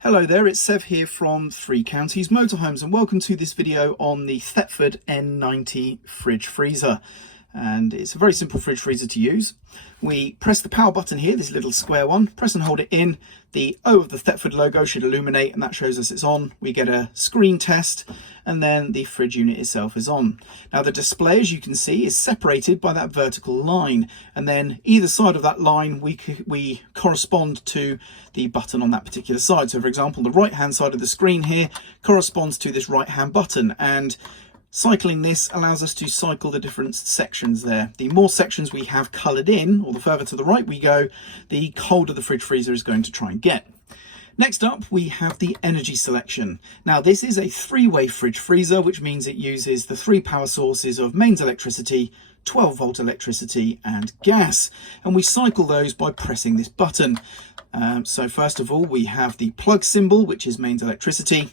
Hello there, it's Sev here from Three Counties Motorhomes and welcome to this video on the Thetford N90 fridge freezer. And it's a very simple fridge freezer to use. We press the power button here, this little square one, press and hold it in. The O of the Thetford logo should illuminate and that shows us it's on. We get a screen test and then the fridge unit itself is on. Now the display, as you can see, is separated by that vertical line, and then either side of that line we correspond to the button on that particular side. So for example, the right hand side of the screen here corresponds to this right hand button, and cycling this allows us to cycle the different sections there. The more sections we have coloured in, or the further to the right we go, the colder the fridge freezer is going to try and get. Next up, we have the energy selection. Now this is a three-way fridge freezer, which means it uses the three power sources of mains electricity, 12 volt electricity and gas. And we cycle those by pressing this button. So first of all, we have the plug symbol, which is mains electricity.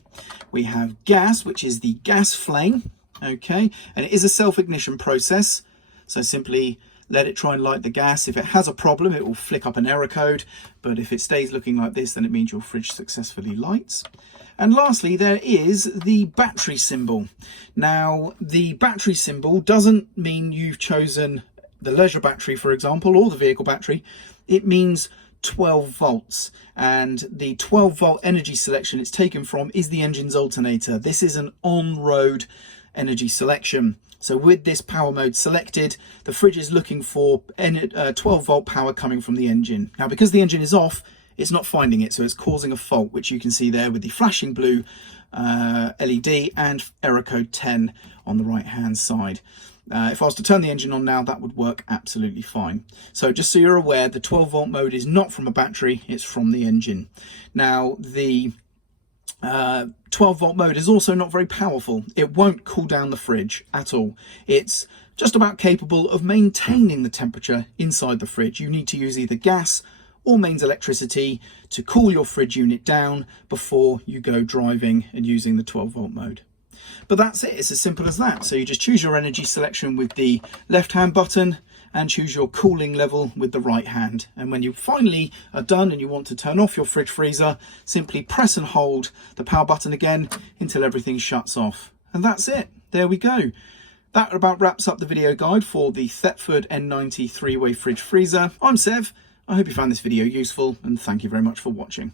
We have gas, which is the gas flame. Okay, and it is a self-ignition process, so simply let it try and light the gas. If it has a problem, it will flick up an error code, but if it stays looking like this, then it means your fridge successfully lights. And lastly, there is the battery symbol. Now, the battery symbol doesn't mean you've chosen the leisure battery, for example, or the vehicle battery. It means 12 volts, and the 12 volt energy selection it's taken from is the engine's alternator. This is an on-road energy selection. So with this power mode selected, the fridge is looking for 12 volt power coming from the engine. Now because the engine is off, it's not finding it, so it's causing a fault, which you can see there with the flashing blue LED and error code 10 on the right hand side. If I was to turn the engine on now, that would work absolutely fine. So just so you're aware, the 12 volt mode is not from a battery, it's from the engine. Now the 12 volt mode is also not very powerful. It won't cool down the fridge at all. It's just about capable of maintaining the temperature inside the fridge. You need to use either gas or mains electricity to cool your fridge unit down before you go driving and using the 12 volt mode. But that's it, it's as simple as that. So you just choose your energy selection with the left hand button and choose your cooling level with the right hand. And when you finally are done and you want to turn off your fridge freezer, simply press and hold the power button again until everything shuts off. And that's it, there we go. That about wraps up the video guide for the Thetford N90 three-way fridge freezer. I'm Sev, I hope you found this video useful and thank you very much for watching.